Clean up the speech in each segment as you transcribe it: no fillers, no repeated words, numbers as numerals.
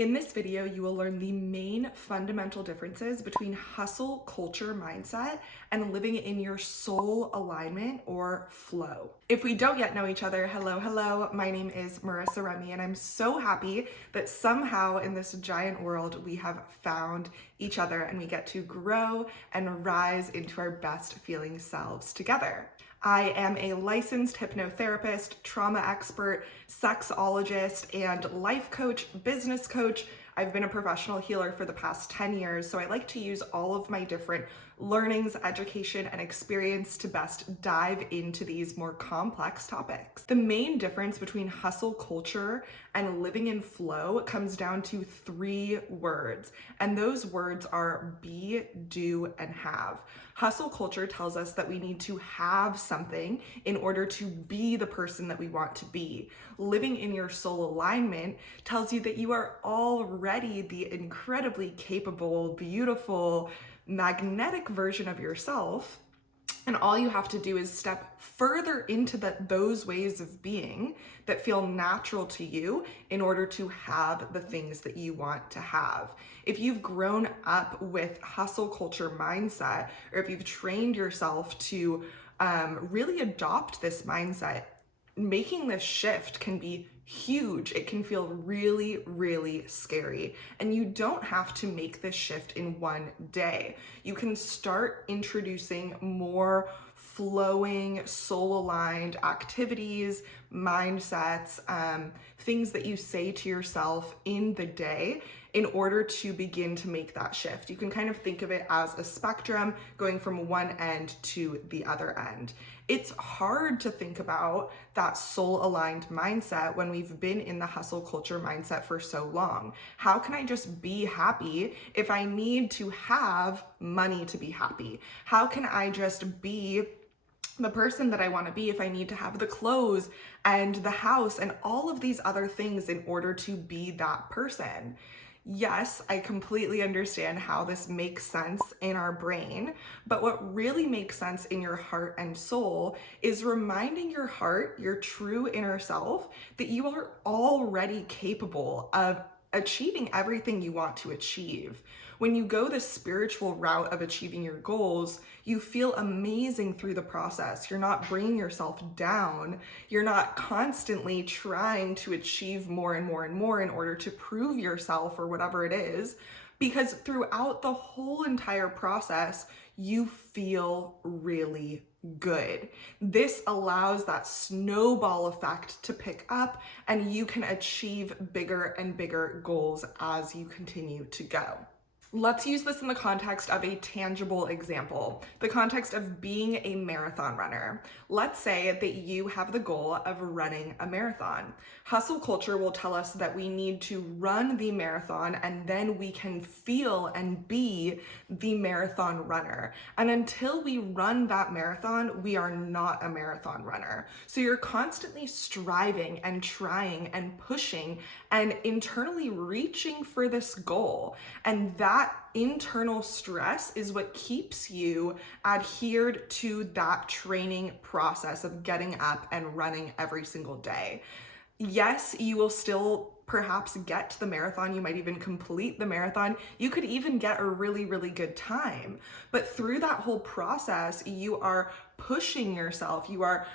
In this video, you will learn the main fundamental differences between hustle culture mindset and living in your soul alignment or flow. If we don't yet know each other, hello, my name is Marissa Remy, and I'm so happy that somehow in this giant world we have found each other and we get to grow and rise into our best feeling selves together. I am a licensed hypnotherapist, trauma expert, sexologist, and life coach, business coach. I've been a professional healer for the past 10 years, so I like to use all of my different learnings, education, and experience to best dive into these more complex topics. The main difference between hustle culture and living in flow comes down to 3 words, and those words are be, do, and have. Hustle culture tells us that we need to have something in order to be the person that we want to be. Living in your soul alignment tells you that you are already the incredibly capable, beautiful, magnetic version of yourself, and all you have to do is step further into those ways of being that feel natural to you in order to have the things that you want to have. If you've grown up with hustle culture mindset, or if you've trained yourself to really adopt this mindset, making this shift can be huge. It can feel really, really scary. And you don't have to make this shift in one day. You can start introducing more flowing, soul-aligned activities, mindsets, things that you say to yourself in the day in order to begin to make that shift. You can kind of think of it as a spectrum going from one end to the other end. It's hard to think about that soul-aligned mindset when we've been in the hustle culture mindset for so long. How can I just be happy if I need to have money to be happy? How can I just be the person that I want to be if I need to have the clothes and the house and all of these other things in order to be that person? Yes, I completely understand how this makes sense in our brain, but what really makes sense in your heart and soul is reminding your heart, your true inner self, that you are already capable of achieving everything you want to achieve. When you go the spiritual route of achieving your goals, you feel amazing through the process. You're not bringing yourself down. You're not constantly trying to achieve more and more and more in order to prove yourself or whatever it is, because throughout the whole entire process, you feel really good. This allows that snowball effect to pick up, and you can achieve bigger and bigger goals as you continue to go. Let's use this in the context of a tangible example, the context of being a marathon runner. Let's say that you have the goal of running a marathon. Hustle culture will tell us that we need to run the marathon and then we can feel and be the marathon runner. And until we run that marathon, we are not a marathon runner. So you're constantly striving and trying and pushing and internally reaching for this goal. And that internal stress is what keeps you adhered to that training process of getting up and running every single day. Yes, you will still perhaps get to the marathon. You might even complete the marathon. You could even get a really, really good time. But through that whole process, you are pushing yourself. You are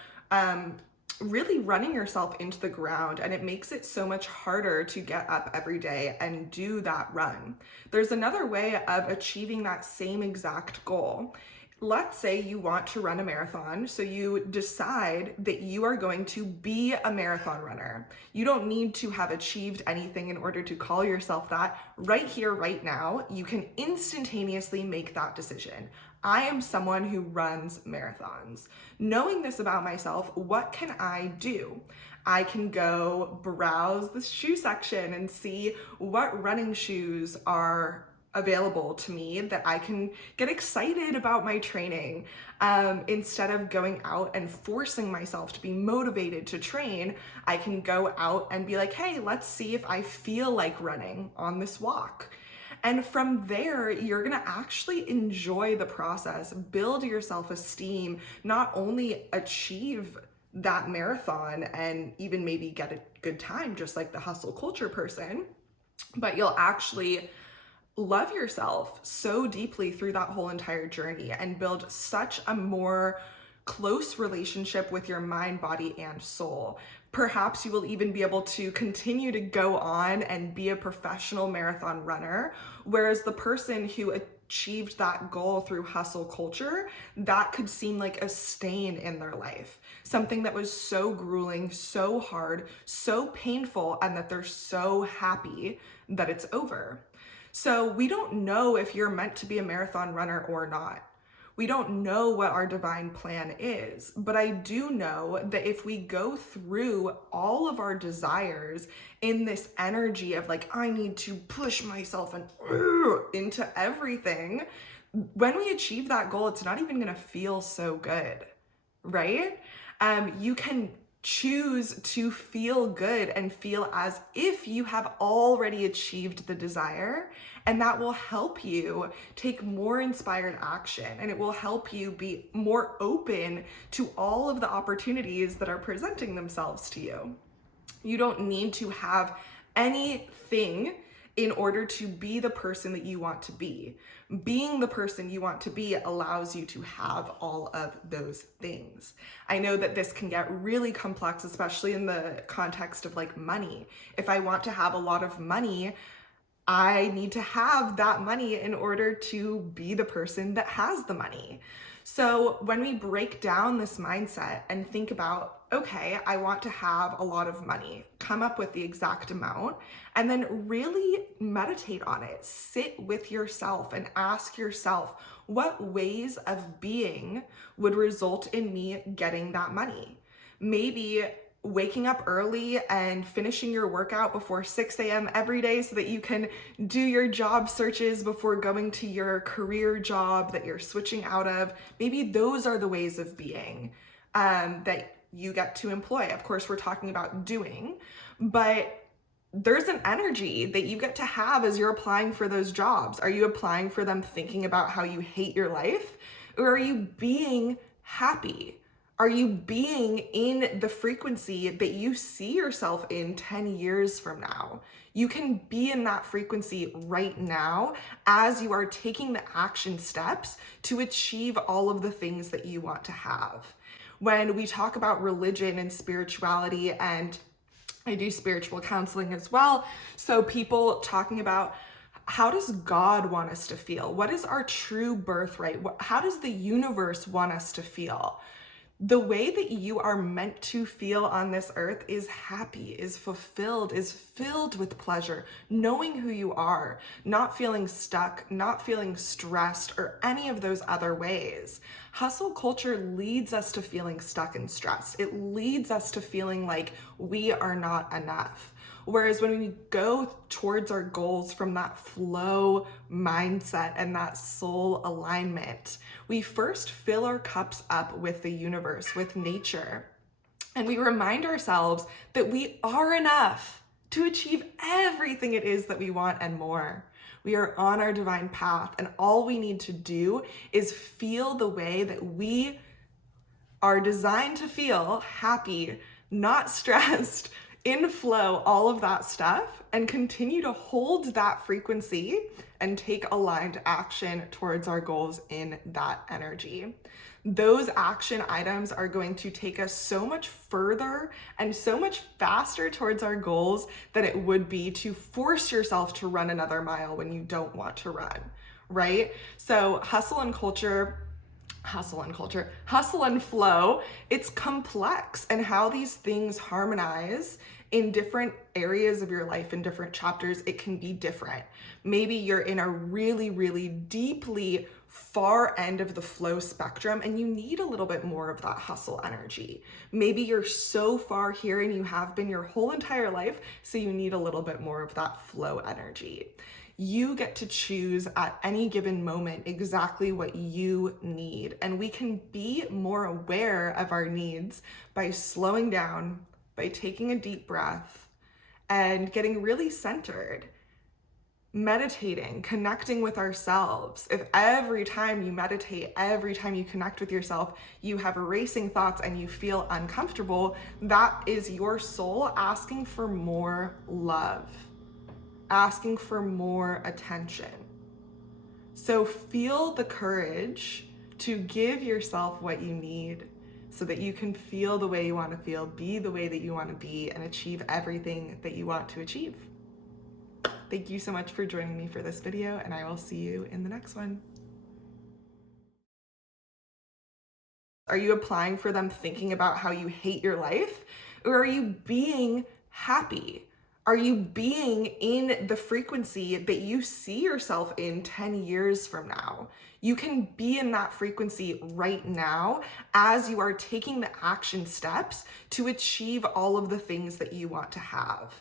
really running yourself into the ground, and it makes it so much harder to get up every day and do that run. There's another way of achieving that same exact goal. Let's say you want to run a marathon, so you decide that you are going to be a marathon runner. You don't need to have achieved anything in order to call yourself that. Right here, right now, you can instantaneously make that decision. I am someone who runs marathons. Knowing this about myself, what can I do? I can go browse the shoe section and see what running shoes are available to me that I can get excited about my training. Instead of going out and forcing myself to be motivated to train, I can go out and be like, hey, let's see if I feel like running on this walk. And from there, you're gonna actually enjoy the process, build your self-esteem, not only achieve that marathon and even maybe get a good time, just like the hustle culture person, but you'll actually love yourself so deeply through that whole entire journey and build such a more close relationship with your mind, body, and soul. Perhaps you will even be able to continue to go on and be a professional marathon runner, whereas the person who achieved that goal through hustle culture, that could seem like a stain in their life. Something that was so grueling, so hard, so painful, and that they're so happy that it's over. So we don't know if you're meant to be a marathon runner or not. We don't know what our divine plan is, but I do know that if we go through all of our desires in this energy of like, I need to push myself and into everything, when we achieve that goal, it's not even gonna feel so good, right? You can choose to feel good and feel as if you have already achieved the desire, and that will help you take more inspired action, and it will help you be more open to all of the opportunities that are presenting themselves to you. You don't need to have anything in order to be the person that you want to be. Being the person you want to be allows you to have all of those things. I know that this can get really complex, especially in the context of like money. If I want to have a lot of money, I need to have that money in order to be the person that has the money. So when we break down this mindset and think about, okay, I want to have a lot of money, come up with the exact amount, and then really meditate on it. Sit with yourself and ask yourself, what ways of being would result in me getting that money? Maybe waking up early and finishing your workout before 6 a.m. every day so that you can do your job searches before going to your career job that you're switching out of. Maybe those are the ways of being that you get to employ. Of course, we're talking about doing, but there's an energy that you get to have as you're applying for those jobs. Are you applying for them thinking about how you hate your life? Or are you being happy? Are you being in the frequency that you see yourself in 10 years from now? You can be in that frequency right now as you are taking the action steps to achieve all of the things that you want to have. When we talk about religion and spirituality, and I do spiritual counseling as well, so people talking about, how does God want us to feel? What is our true birthright? How does the universe want us to feel? The way that you are meant to feel on this earth is happy, is fulfilled, is filled with pleasure, knowing who you are, not feeling stuck, not feeling stressed, or any of those other ways. Hustle culture leads us to feeling stuck and stressed. It leads us to feeling like we are not enough. Whereas when we go towards our goals from that flow mindset and that soul alignment, we first fill our cups up with the universe, with nature, and we remind ourselves that we are enough to achieve everything it is that we want and more. We are on our divine path, and all we need to do is feel the way that we are designed to feel, happy, not stressed, in flow, all of that stuff, and continue to hold that frequency and take aligned action towards our goals in that energy. Those action items are going to take us so much further and so much faster towards our goals than it would be to force yourself to run another mile when you don't want to run, right? So hustle and flow, it's complex, and how these things harmonize in different areas of your life, in different chapters, it can be different. Maybe you're in a really, really deeply far end of the flow spectrum and you need a little bit more of that hustle energy. Maybe you're so far here and you have been your whole entire life, so you need a little bit more of that flow energy. You get to choose at any given moment exactly what you need, and we can be more aware of our needs by slowing down, by taking a deep breath and getting really centered, meditating, connecting with ourselves. If every time you meditate, every time you connect with yourself, you have racing thoughts and you feel uncomfortable, that is your soul asking for more love. asking for more attention. So feel the courage to give yourself what you need so that you can feel the way you want to feel, be the way that you want to be, and achieve everything that you want to achieve. Thank you so much for joining me for this video, and I will see you in the next one. Are you applying for them thinking about how you hate your life? Or are you being happy? Are you being in the frequency that you see yourself in 10 years from now? You can be in that frequency right now as you are taking the action steps to achieve all of the things that you want to have.